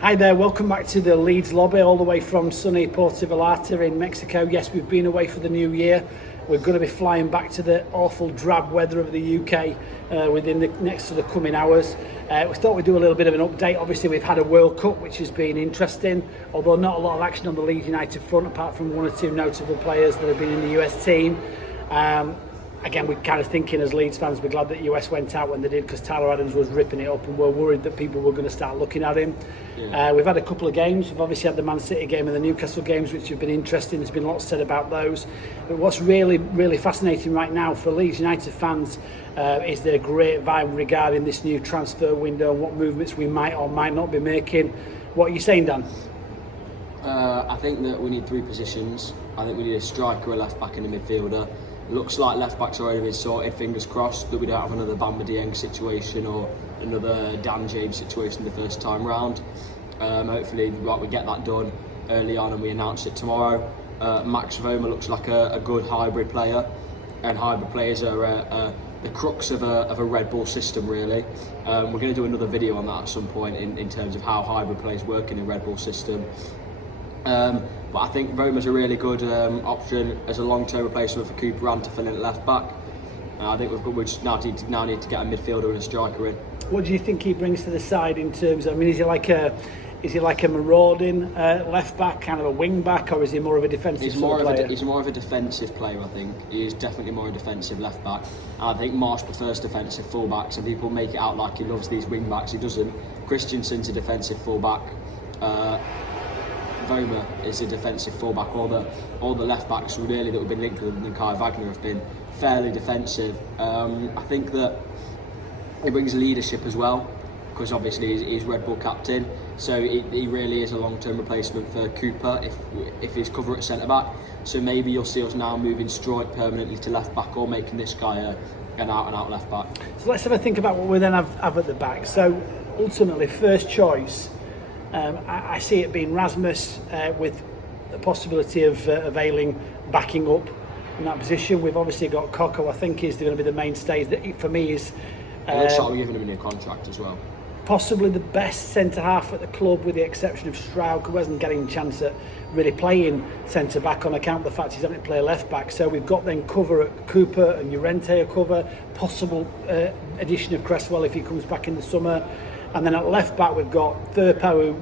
Hi there, welcome back to the Leeds lobby, all the way from sunny Puerto Vallarta in Mexico. Yes, we've been away for the new year. We're going to be flying back to the awful drab weather of the UK within the next sort of coming hours. We thought we'd do a little bit of an update. Obviously, we've had a World Cup, which has been interesting, although not a lot of action on the Leeds United front, apart from one or two notable players that have been in the US team. Again, we're kind of thinking as Leeds fans, we're glad that US went out when they did, because Tyler Adams was ripping it up, and we're worried that people were going to start looking at him. Yeah. We've had a couple of games. We've obviously had the Man City game and the Newcastle games, which have been interesting. There's been lots said about those. But what's really fascinating right now for Leeds United fans is their grapevine regarding this new transfer window and what movements we might or might not be making. What are you saying, Dan? I think that we need three positions. I think we need a striker, a left back and a midfielder. Looks like left back's already been sorted, fingers crossed that we don't have another Bamba Dieng situation or another Dan James situation the first time round. Hopefully we get that done early on and we announce it tomorrow. Max Voma looks like a good hybrid player, and hybrid players are the crux of a Red Bull system, really. We're going to do another video on that at some point in terms of how hybrid players work in a Red Bull system. But I think Voma's a really good option as a long-term replacement for Cooper and to fill in at left back. I think we just now need to get a midfielder and a striker in. What do you think he brings to the side in terms of, I mean, is he like a marauding left back, kind of a wing back, or is he more of a defensive player? He's more of a defensive player, I think. He is definitely more a defensive left back. I think Marsh prefers defensive full backs, and people make it out like he loves these wing backs. He doesn't. Christensen's a defensive full back. Voma is a defensive fullback. All the left backs really that have been linked with him and Kai Wagner have been fairly defensive. I think that he brings leadership as well, because obviously he's Red Bull captain, so he really is a long-term replacement for Cooper if he's cover at centre back. So maybe you'll see us now moving Stroik permanently to left back, or making this guy an out left back. So let's have a think about what we then have at the back. So ultimately, first choice, I see it being Rasmus with the possibility of Ayling backing up in that position. We've obviously got Coco, I think is going to be the mainstays. That for me is it looks like we're giving him a new contract as well. Possibly the best centre-half at the club, with the exception of Stroud, who wasn't getting a chance at really playing centre-back on account of the fact he's having to play left-back. So we've got then cover at Cooper and Llorente are cover, possible addition of Cresswell if he comes back in the summer. And then at left-back we've got Thurpo,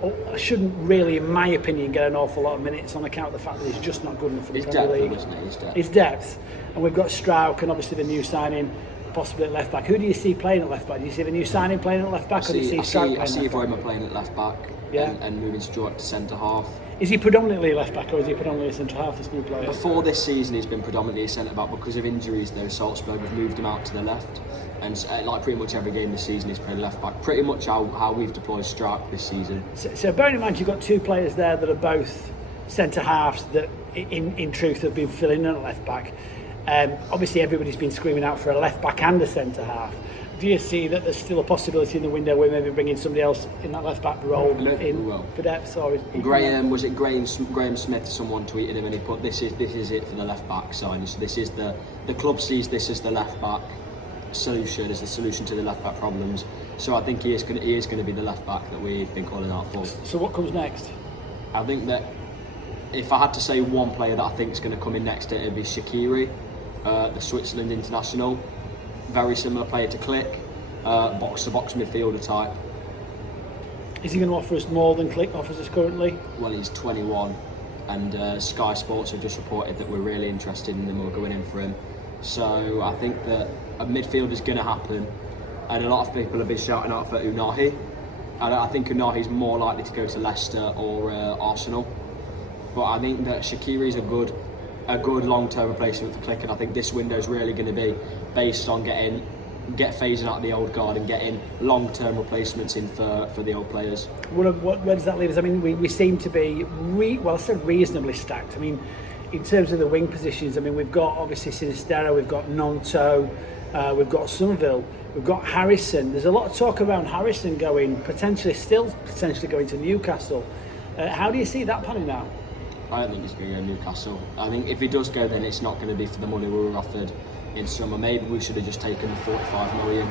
who shouldn't really, in my opinion, get an awful lot of minutes on account of the fact that he's just not good enough for the Premier League. His depth. And we've got Strauch and obviously the new signing, possibly at left back. Who do you see playing at left back? Do you see the new signing playing at left back, or do you see Strauch playing at left back? I see Roma playing at left back, and moving Stuart to centre half. Is he predominantly left back, or is he predominantly a centre half, this new player? Before this season he's been predominantly a centre back. Because of injuries though, Salzburg have moved him out to the left, and like pretty much every game this season he's played left back. Pretty much how we've deployed Strauch this season. So bearing in mind you've got two players there that are both centre halves that in truth have been filling in at left back. Obviously everybody's been screaming out for a left back and a centre half. Do you see that there's still a possibility in the window where maybe bringing somebody else in that left back role for depth? Or Graham Smith? Someone tweeted him and he put this is it for the left back sign. So this is the club sees this as the left back solution, as the solution to the left back problems. So I think he is going to be the left back that we've been calling out for. So what comes next? I think that if I had to say one player that I think is going to come in next, it'd be Shaqiri, the Switzerland international. Very similar player to Click, box-to-box midfielder type. Is he going to offer us more than Click offers us currently? Well, he's 21, and Sky Sports have just reported that we're really interested in him. We're going in for him. So I think that a midfield is going to happen, and a lot of people have been shouting out for Unahi. And I think Unahi is more likely to go to Leicester or Arsenal. But I think that Shaqiri is a good long-term replacement for Click, and I think this window is really going to be based on phasing out the old guard and getting long-term replacements in for the old players. Where does that leave us? I mean, we seem to be reasonably stacked. I mean, in terms of the wing positions, I mean, we've got obviously Sinistero, we've got Nonto, we've got Somerville, we've got Harrison. There's a lot of talk around Harrison potentially going to Newcastle. How do you see that panning out? I don't think he's going to go to Newcastle. I think if he does go, then it's not going to be for the money we were offered in summer. Maybe we should have just taken the 45 million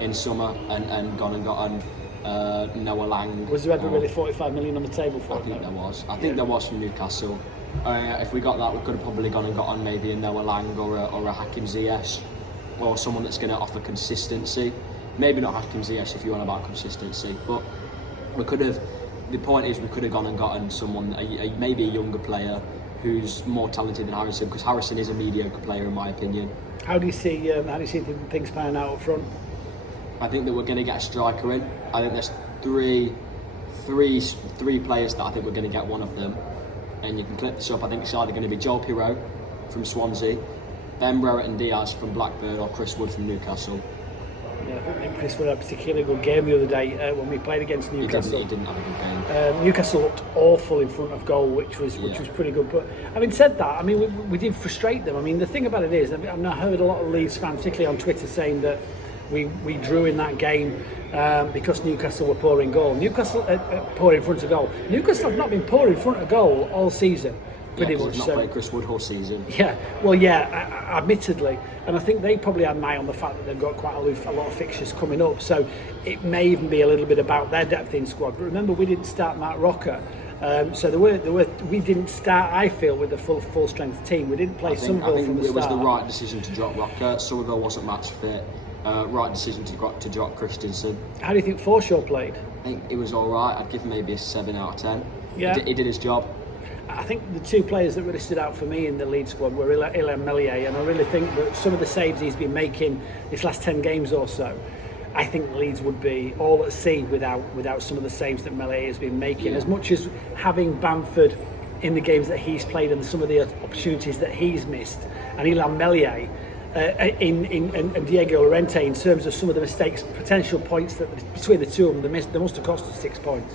in summer and gone and got Noah Lang. Was there ever really 45 million on the table for I him? think there was. I think there was from Newcastle. If we got that, we could have probably gone and got on maybe a Noah Lang or a Hakim Ziyech, or someone that's going to offer consistency. Maybe not Hakim Ziyech if you want about consistency, but we could have. The point is, we could have gone and gotten someone, maybe a younger player who's more talented than Harrison, because Harrison is a mediocre player in my opinion. How do you see things panning out up front? I think that we're going to get a striker in. I think there's three players that I think we're going to get one of them. And you can clip this up. I think it's either going to be Joel Pirou from Swansea, Ben Brereton Diaz from Blackburn, or Chris Wood from Newcastle. Yeah, I think Chris Wood had a particularly good game the other day when we played against Newcastle. He didn't have a good game. Newcastle looked awful in front of goal, which was pretty good. But having said that, I mean, we did frustrate them. I mean, the thing about it is, I've heard a lot of Leeds fans, particularly on Twitter, saying that we drew in that game because Newcastle were poor in goal. Newcastle poor in front of goal. Newcastle have not been poor in front of goal all season. Pretty much. Not played Chris Wood all season. Yeah, well, admittedly, and I think they probably had an eye on the fact that they've got quite a lot of fixtures coming up. So it may even be a little bit about their depth in squad. But remember, we didn't start Matt Rocker, so we didn't start. I feel with the full strength team. We didn't play Somerville from the start. It was the right decision to drop Rocker. Somerville wasn't match fit. Right decision to drop Christensen. How do you think Forshaw played? I think it was all right. I'd give him maybe a 7 out of 10. Yeah, he did his job. I think the two players that really stood out for me in the Leeds squad were Ilhan Meslier, and I really think that some of the saves he's been making this last 10 games or so, I think Leeds would be all at sea without some of the saves that Meslier has been making. Yeah. As much as having Bamford in the games that he's played and some of the opportunities that he's missed, and Ilhan Meslier and Diego Llorente, in terms of some of the mistakes, potential points that between the two of them they must have cost us 6 points.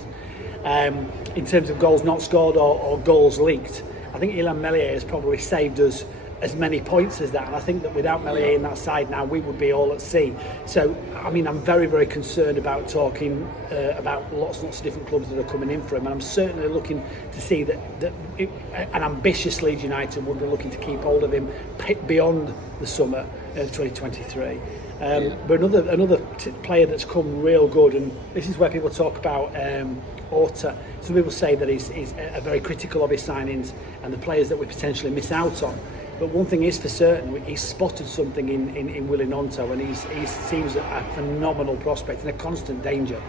In terms of goals not scored or goals leaked, I think Ilhan Meslier has probably saved us as many points as that, and I think that without Meslier in that side now, we would be all at sea. So I mean, I'm very, very concerned about talking about lots of different clubs that are coming in for him, and I'm certainly looking to see that an ambitious Leeds United would be looking to keep hold of him beyond the summer of 2023. But another player that's come real good, and this is where people talk about Orta. Some people say that he's very critical of his signings and the players that we potentially miss out on. But one thing is for certain, he's spotted something in Willy Gnonto, and he seems a phenomenal prospect and a constant danger.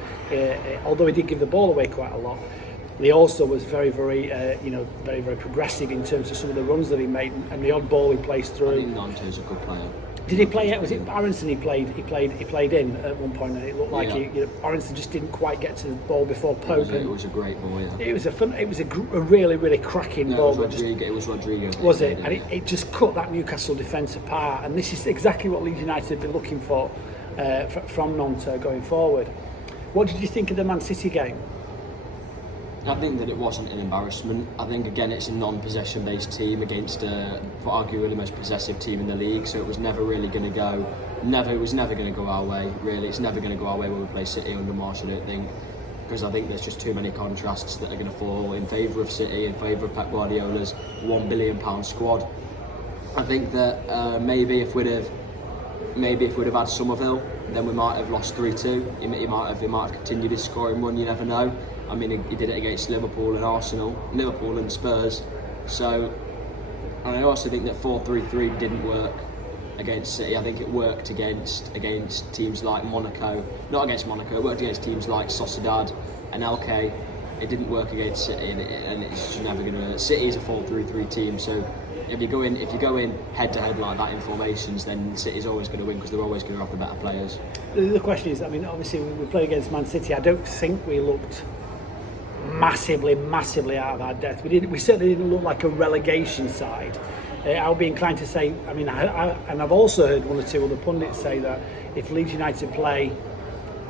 Although he did give the ball away quite a lot, he also was very, very progressive in terms of some of the runs that he made and the odd ball he placed through. I think Gnonto's a good player. Did he play? Was it Aronson he played in at one point, and it looked like Aronson just didn't quite get to the ball before Pope. It was a great ball. Yeah. It was a really, really cracking ball. It was Rodrigo. Was it? And it just cut that Newcastle defence apart. And this is exactly what Leeds United have been looking for from Gnonto going forward. What did you think of the Man City game? I think that it wasn't an embarrassment. I think again it's a non-possession based team against arguably the most possessive team in the league, so it was never really going to go. It was never going to go our way. Really, it's never going to go our way when we play City under Marsh. I don't think, because I think there's just too many contrasts that are going to fall in favour of City, in favour of Pep Guardiola's £1 billion squad. I think that maybe if we'd have had Somerville, then we might have lost 3-2. He might have continued his scoring run. You never know. I mean, he did it against Liverpool and Arsenal, Liverpool and Spurs. So, and I also think that 4-3-3 didn't work against City. I think it worked against teams like Monaco. Not against Monaco. It worked against teams like Sociedad and LK. It didn't work against City, and it's never going to. City is a 4-3-3 team. So, if you go in head to head like that in formations, then City's always going to win because they're always going to have the better players. The question is, I mean, obviously we played against Man City. I don't think we looked massively out of our depth. We certainly didn't look like a relegation side. I'll be inclined to say, I mean, I've also heard one or two other pundits say that if Leeds United play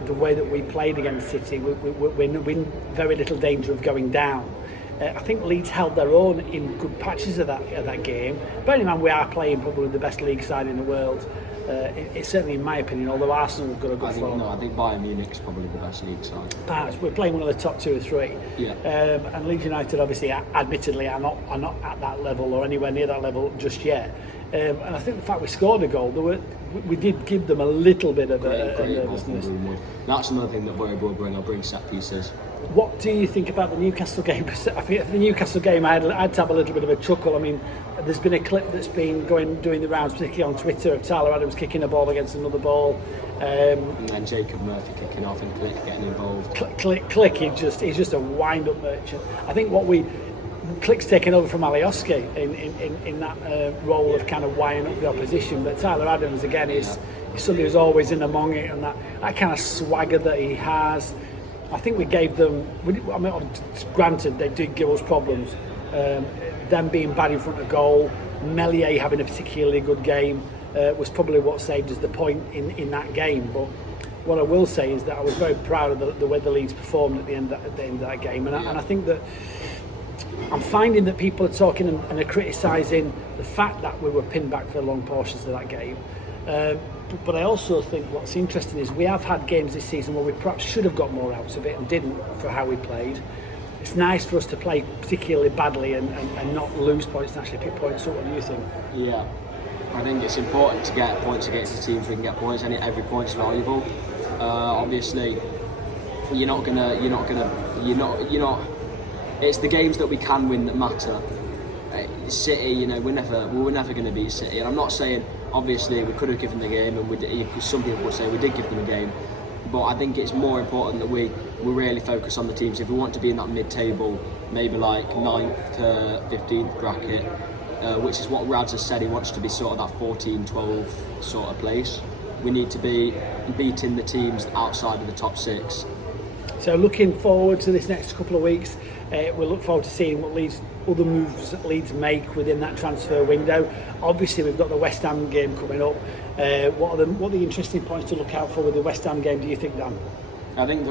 the way that we played against City, we're in very little danger of going down. I think Leeds held their own in good patches of that game. Bearing in mind we are playing probably the best league side in the world. It's certainly in my opinion, although Arsenal have got a good form. I think Bayern Munich is probably the best league side. Perhaps we're playing one of the top 2 or 3. Yeah. And Leeds United obviously, admittedly, are not at that level or anywhere near that level just yet. And I think the fact we scored a goal, we did give them a little bit of a nervousness. That's another thing that Bury will bring set pieces. What do you think about the Newcastle game? I think the Newcastle game, I had to have a little bit of a chuckle. I mean, there's been a clip that's been doing the rounds, particularly on Twitter, of Tyler Adams kicking a ball against another ball. And then Jacob Murphy kicking off and Click getting involved. Click, he's just a wind-up merchant. I think Click's taken over from Alioski in that role of kind of winding up the opposition, but Tyler Adams again is somebody who's always in among it, and that kind of swagger that he has. I think we gave them. Granted, they did give us problems. Them being bad in front of goal, Meslier having a particularly good game was probably what saved us the point in that game. But what I will say is that I was very proud of the way the Leeds performed at the end of that game, and I think that I'm finding that people are talking and are criticising the fact that we were pinned back for long portions of that game. But I also think what's interesting is we have had games this season where we perhaps should have got more out of it and didn't for how we played. It's nice for us to play particularly badly and not lose points and actually pick points up. What do you think? Yeah, I think it's important to get points against the teams we can get points, and every point's valuable. Obviously, it's the games that we can win that matter. City, we're never going to beat City, and I'm not saying obviously we could have given the game, and some people would say we did give them a game, but I think it's more important that we really focus on the teams. If we want to be in that mid-table, maybe like 9th to 15th bracket, which is what Rads has said he wants to be sort of that 14-12 sort of place, we need to be beating the teams outside of the top 6. So looking forward to this next couple of weeks, we'll look forward to seeing what other moves Leeds make within that transfer window. Obviously, we've got the West Ham game coming up. What are the interesting points to look out for with the West Ham game, do you think, Dan? I think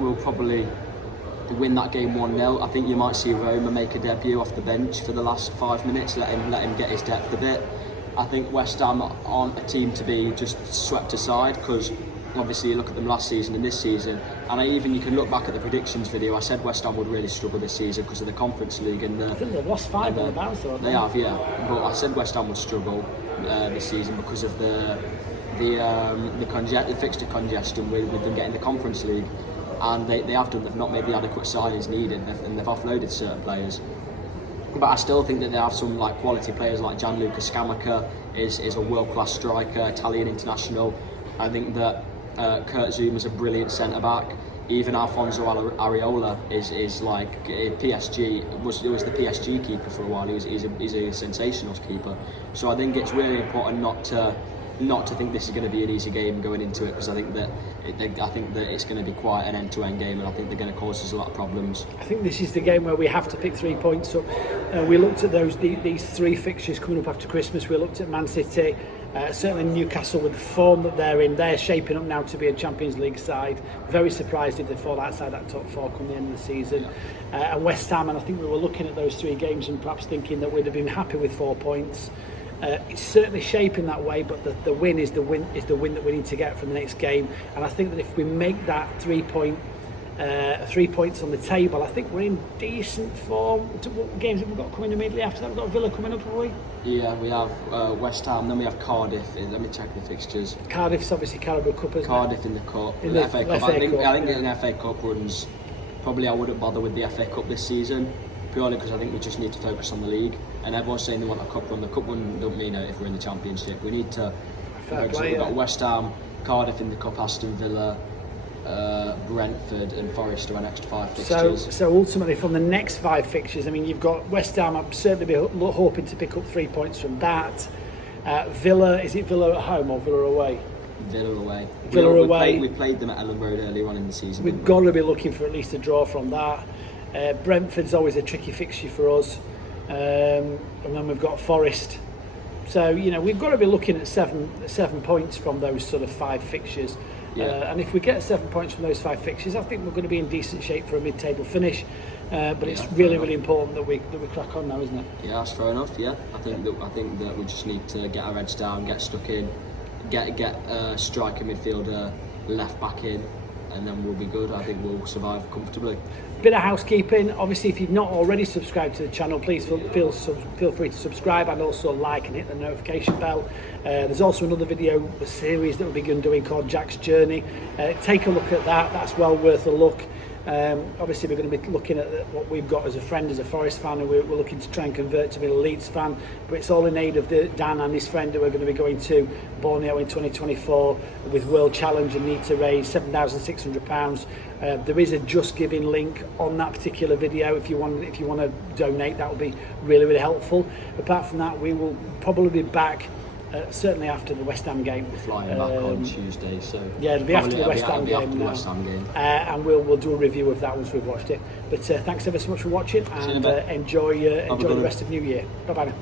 we'll probably win that game 1-0. I think you might see Roma make a debut off the bench for the last 5 minutes, let him get his depth a bit. I think West Ham aren't a team to be just swept aside, because obviously you look at them last season and this season, and you can look back at the predictions video. I said West Ham would really struggle this season because of the Conference League and I think they've lost 5 on the bounce. They have, yeah. But I said West Ham would struggle this season because of the fixture congestion with them getting the Conference League, and they have done. They've not made the adequate signings needed, and they've offloaded certain players. But I still think that they have some quality players like Gianluca Scamacca is a world-class striker, Italian international. I think that Kurt Zuma's a brilliant centre-back. Even Alfonso Areola is like PSG, was the PSG keeper for a while. He's a sensational keeper. So I think it's really important not to think this is going to be an easy game going into it, because I think that it's going to be quite an end-to-end game, and I think they're going to cause us a lot of problems. I think this is the game where we have to pick 3 points up. We looked at these 3 fixtures coming up after Christmas. We looked at Man City, certainly Newcastle with the form that they're in. They're shaping up now to be a Champions League side. Very surprised if they fall outside that top 4 come the end of the season. And West Ham, and I think we were looking at those 3 games and perhaps thinking that we'd have been happy with 4 points. It's certainly shaping that way, but the win is the win that we need to get from the next game. And I think that if we make that 3 points on the table, I think we're in decent form. What games have we got coming immediately after that? We've got Villa coming up, have we? Yeah, we have West Ham, then we have Cardiff. Let me check the fixtures. Cardiff's obviously Carabao Cup, isn't Cardiff it? in the Cup. In the FA Cup. I think the FA Cup runs, probably I wouldn't bother with the FA Cup this season, purely because I think we just need to focus on the league. And everyone's saying they want a cup run. The cup run don't mean it if we're in the Championship. We need to focus. We've got West Ham, Cardiff in the Cup, Aston Villa, Brentford and Forest are our next 5 fixtures. So ultimately from the next 5 fixtures, I mean, you've got West Ham. I'd certainly be hoping to pick up 3 points from that. Villa, is it Villa at home or Villa away? Villa away. We played them at Ellen Road earlier on in the season. We've got to be looking for at least a draw from that. Brentford's always a tricky fixture for us. And then we've got Forest. So, we've got to be looking at 7 points from those sort of 5 fixtures. Yeah. And if we get 7 points from those 5 fixtures, I think we're going to be in decent shape for a mid-table finish. But it's really important that we crack on now, isn't it? Yeah, that's fair enough. Yeah, I think that we just need to get our heads down, get stuck in, get a striker, midfielder, left back in, and then we'll be good. I think we'll survive comfortably. Bit of housekeeping. Obviously, if you've not already subscribed to the channel, please feel free to subscribe and also like and hit the notification bell. There's also another video series that we'll begin doing called Jack's Journey. Take a look at that. That's well worth a look. Obviously we're going to be looking at what we've got as a friend, as a Forest fan, and we're looking to try and convert to be a Leeds fan, but it's all in aid of Dan and his friend, who are going to be going to Borneo in 2024 with World Challenge and need to raise £7,600. There is a Just Giving link on that particular video. If you want to donate, that will be really, really helpful. Apart from that, we will probably be back certainly after the West Ham game. We're flying back on Tuesday, so yeah, it'll be after the West Ham game. And we'll do a review of that once we've watched it. But thanks ever so much for watching, and enjoy the rest of New Year. Bye bye now.